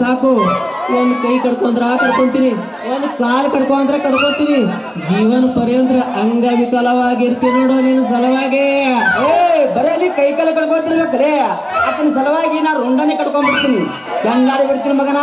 ಸಾಕು. ಒಂದು ಕೈ ಕಡ್ಕೊಂಡ್ರ ಕಡ್ಕೊಂತೀನಿ, ಒಂದು ಕಾಲು ಕಡ್ಕೊಂಡ್ರ ಕಡ್ಕೊಂತೀನಿ, ಜೀವನ ಪರ್ಯಂತರ ಅಂಗವಿಕಲವಾಗಿರ್ತೀನಿ ನೋಡು ನಿನ್ನ ಸಲುವಾಗಿ. ಬರೀ ಕೈ ಕಾಲ ಕಡ್ಕೊಂತಿರ್ಬೇಕ್ರೆ ಆತನ ಸಲುವಾಗಿ ನಾ ರುಂಡನೆ ಕಡ್ಕೊಂಡ್ಬಿಡ್ತೀನಿ, ಚಂಗಾಡಿ ಬಿಡ್ತೀನಿ ಮಗನ.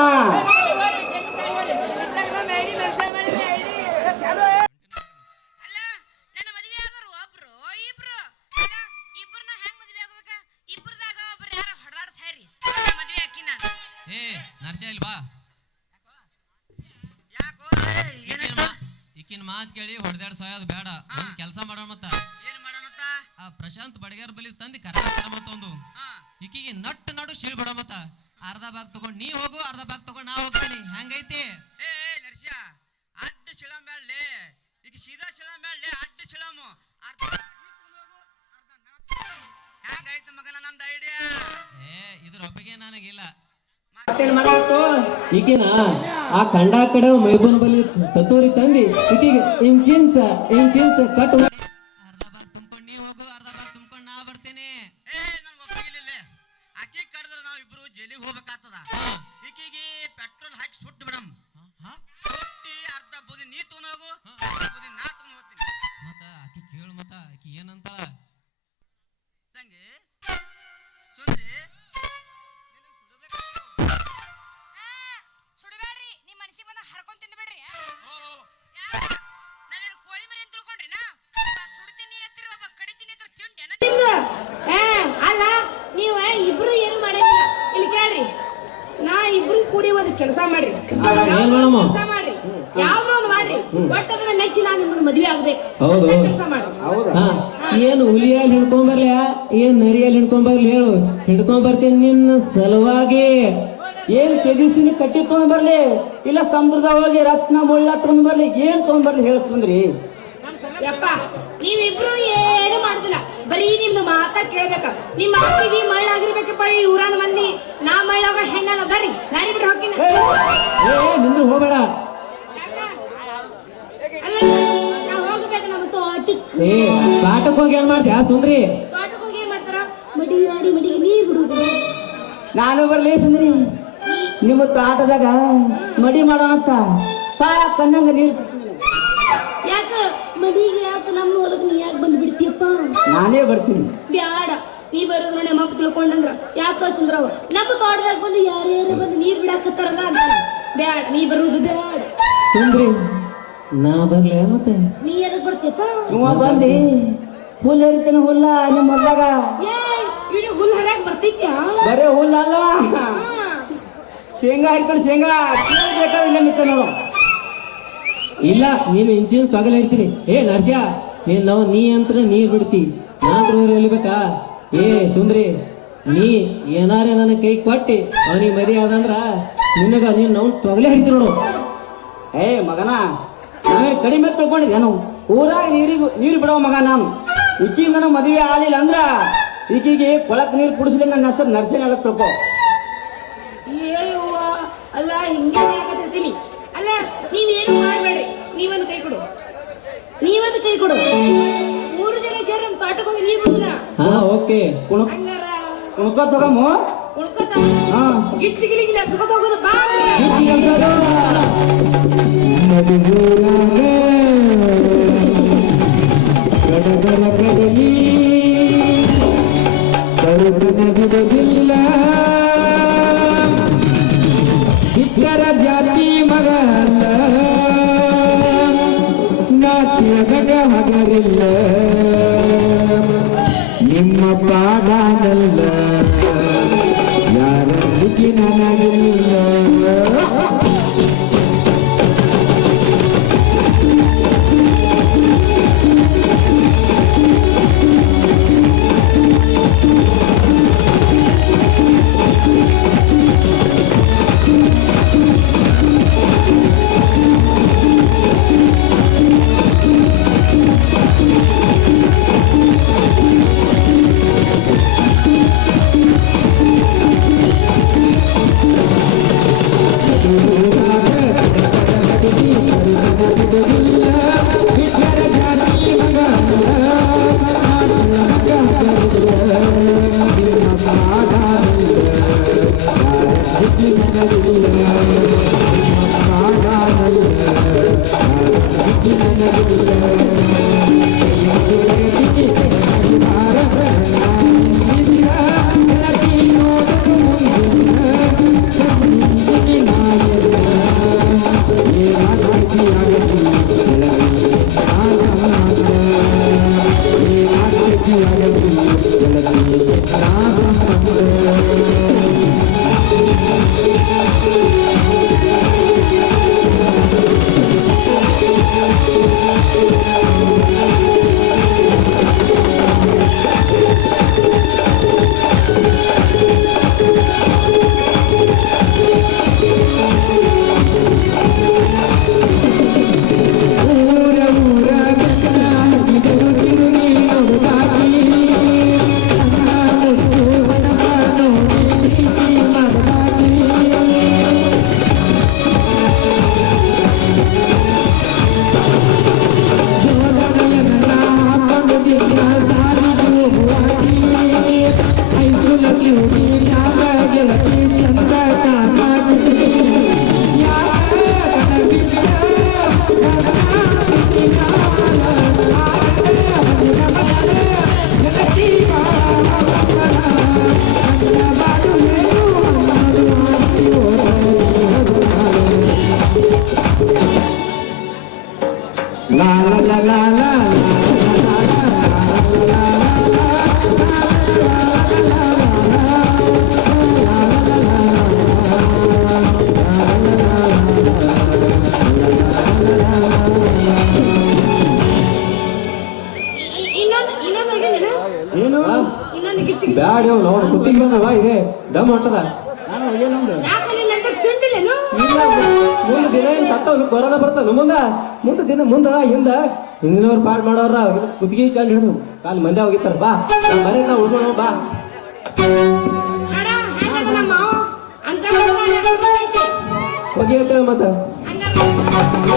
ಈಕಿನ ಮಾತು ಕೇಳಿ ಹೊಡೆದಾಡ್ ಸಾಯೋದು ಬೇಡ. ಒಂದ್ ಕೆಲಸ ಮಾಡೋಣ ಮತ್ತ. ಏನ್ ಮಾಡೋಣತ್ತ? ಆ ಪ್ರಶಾಂತ್ ಬಡಗೇರ್ ಬಲಿ ತಂದಿ ಕರ್ನಾಸ್ತಾರ ಮತ್ತೊಂದು ಈಕಿಗೆ ನಟ್ಟು ನಡು ಶೀಳ್ ಬಿಡೋ ಮತ್ತ. ಅರ್ಧ ಭಾಗ ತಗೊಂಡ್ ನೀ ಹೋಗು, ಅರ್ಧ ಭಾಗ ತಗೊಂಡ್ ನಾ ಹೋಗ್ತೀನಿ. ಹೆಂಗೈತಿ? ನರ್ಸ್ಯ ಅಡ್ಡ ಶಿಳಂ ಬೇಡಲೆ, ಈಗ ಸೀದಾ ಶಿಳಂ ಬೇಡಲೆ, ಅಡ್ಡ ಶಿಳಮು. ಹೆಂಗೈತಿ ಮಗನ ನಮ್ದು ಐಡಿಯಾ? ಇದ್ರ ಒಪ್ಪಿಗೆ ನನಗಿಲ್ಲ. ಈಗಿನ ಆ ಕಂಡ ಕಡೆ ಮೈಬೂನ್ ಬಲಿ ಸತೋರಿ ತಂದಿ ಈಕಿಗೆ ಇಂಚಿಂಚ ಕಟ್ ಅರ್ಧ ಭಾಗ ತುಂಬ್ಕೊಂಡ್ ನೀ ಹೋಗು, ಅರ್ಧ ಭಾಗ ತುಂಬ್ಕೊಂಡ್ ನಾ ಬರ್ತೇನೆ. ನನ್ಗೆ ಒಪ್ಪಿಗಿಲ್ಲ. ಆಕಿ ಕಡ್ದ್ರ ನಾವ್ ಇಬ್ರು ಜೈಲಿಗೆ ಹೋಗ್ಬೇಕಾಗ್ತದ. ಈಕಿಗೆ ಪೆಟ್ರೋಲ್ ಹಾಕಿ ಸುಟ್ಟು ಬಿಡಮ್. ಸುಟ್ಟಿ ಅರ್ಧ ಬುದಿ ನೀ ತಗೊಂಡ್ ಹೋಗು, ಅರ್ಧ ಬುದಿ ನಾ ತಗೊಂಡ್ ಹೋಗ್ತೀನಿ. ಮತ್ತ ಆಕಿ ಕೇಳು, ಮತ್ತ ಆಕಿ ಏನಂತಾಳ? ಸಂಗಿ ಸುಂದ್ರಿ ಸುಡಬೇಡ್ರಿ, ನಿಮ್ ಮನಸ್ಸಿಗೆ ಬಂದ ಹರ್ಕೊಂಡ್ ತಿಂದ್ಬಿಡ್ರಿ. ನಾನೇನು ಕೋಳಿ ಮರಿ ಅಂತ ತಿಳ್ಕೊಂಡ್ರಿ ನಾ? ಸುಡ್ತೀನಿ ಎತ್ತಿರ ಒಬ್ಬ ಕಡಿತೀನಿ ಅಂತ ತಿಂಡಿ ನಿಮ್ದು. ಅಲ್ಲ ನೀವ ಇಬ್ರು ಏನು ಮಾಡಂಗಿಲ್ಲ. ಇಲ್ಲಿ ಕೇಳ್ರಿ, ನಾ ಇಬ್ರು ಕೂಡಿ ಒಂದು ಕೆಲಸ ಮಾಡ್ರಿ, ಕೆಲಸ ಮಾಡ್ರಿ, ಯಾವ್ದು ಒಂದು ಮಾಡ್ರಿ. ಒಟ್ಟು ಅದನ್ನ ಮೆಚ್ಚಿ ನಾ ನಿಮ್ಮನ್ನ ಮದ್ವೆ ಆಗ್ಬೇಕು. ಕೆಲಸ ಮಾಡ್ರಿ. ಏನು ಹುಲಿಯಲ್ಲಿ ಹಿಡ್ಕೊಂಡ್ ಬರ್ಲಿ, ಏನ್ ನರಿಯಲ್ಲಿ ಹಿಡ್ಕೊಂಡ್ ಬರ್ಲಿ ಹೇಳು, ಹಿಡ್ಕೊಂಡ್ ಬರ್ತೀನಿ ನಿನ್ನ ಸಲುವಾಗಿ. ಏನ್ ತೆಗಿಸಿನ ಕಟ್ಟಿ ತಗೊಂಡ್ ಬರ್ಲಿ, ಇಲ್ಲ ಸಮುದ್ರದ ಹೋಗಿ ರತ್ನ ಮುಳ್ಳ ತಗೊಂಡ್ ಬರ್ಲಿ, ಏನ್ ತಗೊಂಡ್ ಬರ್ಲಿ ಹೇಳ್ಸ್ಕೊಂಡ್ರಿ? ಯಪ್ಪ ನೀವಿಬ್ರು ಏನು ಮಾಡುದಿಲ್ಲ, ಬರೀ ನಿಮ್ದು ಮಾತಾ ಕೇಳ್ಬೇಕ. ನಿಮ್ ಮಾತಿಗೆ ಮಳ್ಳಾಗಿರ್ಬೇಕಪ್ಪ ಈ ಊರನ ಮಂದಿ. ನಾ ಮಳ್ಳಾಗ ಹೆಣ್ಣನ ಅದರಿ, ನಾರಿ ಬಿಟ್ಟು ಹೋಗ್ತೀನಿ. ನಿಂದ್ರು ಹೋಗ್ಬೇಡ. ಅಲ್ಲ ನಾ ಹೋಗ್ಬೇಕು ನಮ್ಮ ತೋಟಕ್ಕೆ. ಕಾಟಕ್ ಹೋಗಿ ಏನ್ ಮಾಡ್ತೀಯ ಸುಂದ್ರಿ? ತೋಟಕ್ಕೆ ಹೋಗಿ ಏನ್ ಮಾಡ್ತಾರ? ಮಡಿಗೆ ನೀರ್ ಬಿಡುದು. ನಾನು ಬರ್ಲಿ ಸುಂದ್ರಿ, ನಿಮ್ಮ ತೋಟದಾಗ ಮಡಿ ಮಾಡೋಣಂತ ಸಾಕಂದಂಗ ನೀರು. ಯಾಕ ಮಡಿಗೆ ಯಾಕ ನಮ್ಮ ಹೊಲಕ್ ನೀ ಯಾಕೆ ಬಂದ್ ಬಿಡ್ತೀಯಪ್ಪ? ನಾನೇ ಬರ್ತೀನಿ. ಬ್ಯಾಡ, ನೀ ಬರೋದ್ರ ನಮ್ಮಪ್ಪ ತಿಳ್ಕೊಂಡಂದ್ರ ಯಾಕ ಸುಂದ್ರವ ನಮ್ಮ ತೋಟದಾಗ ಬಂದು ಯಾರ್ಯಾರು ಬಂದು ನೀರ್ ಬಿಡಾಕತ್ತಾರಲ್ಲ ಅಂತ. ಬ್ಯಾಡ, ನೀ ಬರುವುದು ಬ್ಯಾಡ. ಸುಂದ್ರಿ ನಾ ಬರ್ಲೆ ಮತ್ತೆ? ನೀ ಎದಕ್ ಬರ್ತೀಯಪ್ಪ? ಇವ ಬಂದಿ ಹುಲ್ ಹರಿತೇನೆ, ಹುಲ್ಲ ನಿಮ್ಮ ಹೊಲ್ದಾಗ ಹುಲ್ ಹರ್ಯಾಕ ಬರ್ತೈತ್ಯಾ? ಬರೇ ಹುಲ್ಲ ಅಲ್ಲ, ಶೇಂಗಾ ಹರಿತಾನೆ. ಶೇಂಗಾ ಬೇಕಾದ್ರೆ ನಿಂತ ನೋಡು. ಇಲ್ಲ ನೀನು ಇಂಚಿನ ತಗಲ ಇಡ್ತೀನಿ. ನರ್ಸ್ಯ ನೀ ಅಂತ ನೀರ್ ಬಿಡ್ತಿ, ನಾನ್ ಎಲ್ಲಿಬೇಕಾ? ಸುಂದ್ರಿ ನೀ ಏನಾರ ನನ್ನ ಕೈ ಕೊಟ್ಟಿ ಅವನಿಗೆ ಮದಿ ಆದಂದ್ರ ನಿನಗ ನೀನ್ ನಾವು ತೊಗಲೇ ಹಿಡ್ತಿ ನೋಡು. ಮಗನ ನಾವೇನು ಕಡಿಮೆ ತಿಳ್ಕೊಂಡಿದ್ದೇನು? ಊರಾಗ ನೀರು ಬಿಡೋ ಮಗ ನಾನು. ಈಕಿಗೆ ನಾನು ಮದುವೆ ಆಗಲಿಲ್ಲ ಅಂದ್ರ ಈಕಿಗೆ ಕೊಳಕ್ ನೀರು ಕುಡಿಸ್ಲಿ ನನ್ನ ಹೆಸರು ನರ್ಸೇನೆ ಎಲ್ಲ ತಿಳ್ಕೊ. ಅಲ್ಲ ಹಿಂಗೆ ಮಾಡಕತ್ತಿರ್ತೀನಿ. ಅಲ್ಲ ನೀವೇನು ಮಾಡ್ಬೇಡ್ರಿ, ನೀವೊಂದು ಕೈ ಕೊಡು, ಮೂರು ಜನ ಸೇರಿ ನಮ್ಮ ತೋಟಕ್ಕೆ ಹೋಗಿ ನೀರು ಬಿಡುದಿಲ್ಲ. ಓಕೆ ಹಂಗಾರ ಉಣ್ಕೋ ತಗಮ್ಮ. ಉಳ್ಕೋತ ಗಿಚ್ಚಿಗಿಲಿಗಿಲ್ಲ ಸುಖ ಹೋಗೋದು ಬಾ. ಇತರ ಜಾತಿ ಮಗ ನಾಟ್ಯ ಗಡ ಹಗರಿಲ್ಲ, ನಿಮ್ಮ ಪಾದಾನಲ್ಲ ಯಾರ ನನಗಿಲ್ಲ. ಏನು ಇನ್ನೊಂದು ಗಿಚ್ಚಿಗೆ ಬ್ಯಾಡ ನೋಡು ಕುತ್ತಿಗೆ ಬಂದವ ಇದೆ ದಮ್ ಹೊಂಟದ ನಾನು ಹೋಗ್ಯಾನಂದು ಯಾಕಲ್ಲಿ ಅಂತ ಚುಂಟಿಲ್ಲೇನು ಇಲ್ಲ ಮುಂದೆ ದಿನ ಏನ್ ಸತ್ತವ್ ಕೊರೋನಾ ಬರ್ತಾವ ಮುಂದೆ ದಿನ ಹಿಂದ ಹಿಂದಿನವ್ರು ಪಾಡ್ ಮಾಡೋರ ಕುತ್ತಿಗೆ ಚಾಂಡ್ ಹಿಡಿದು ಕಾಲ್ ಮಂದಿ ಹೋಗಿತ್ತಾರ ಬಾ ಮನೆ ನಾವು ಉಳ್ಸೋಣ ಬಾ ಅಡ ಹೆಂಗದ ನಮ್ಮ ಮಾವ ಅಂಕಲ್ ಐತಿ ಬಗ್ಗೆ ಹೇಳ್ತೇವೆ ಮತ್ತ ಹಂಗಾರ ಊರಾಗ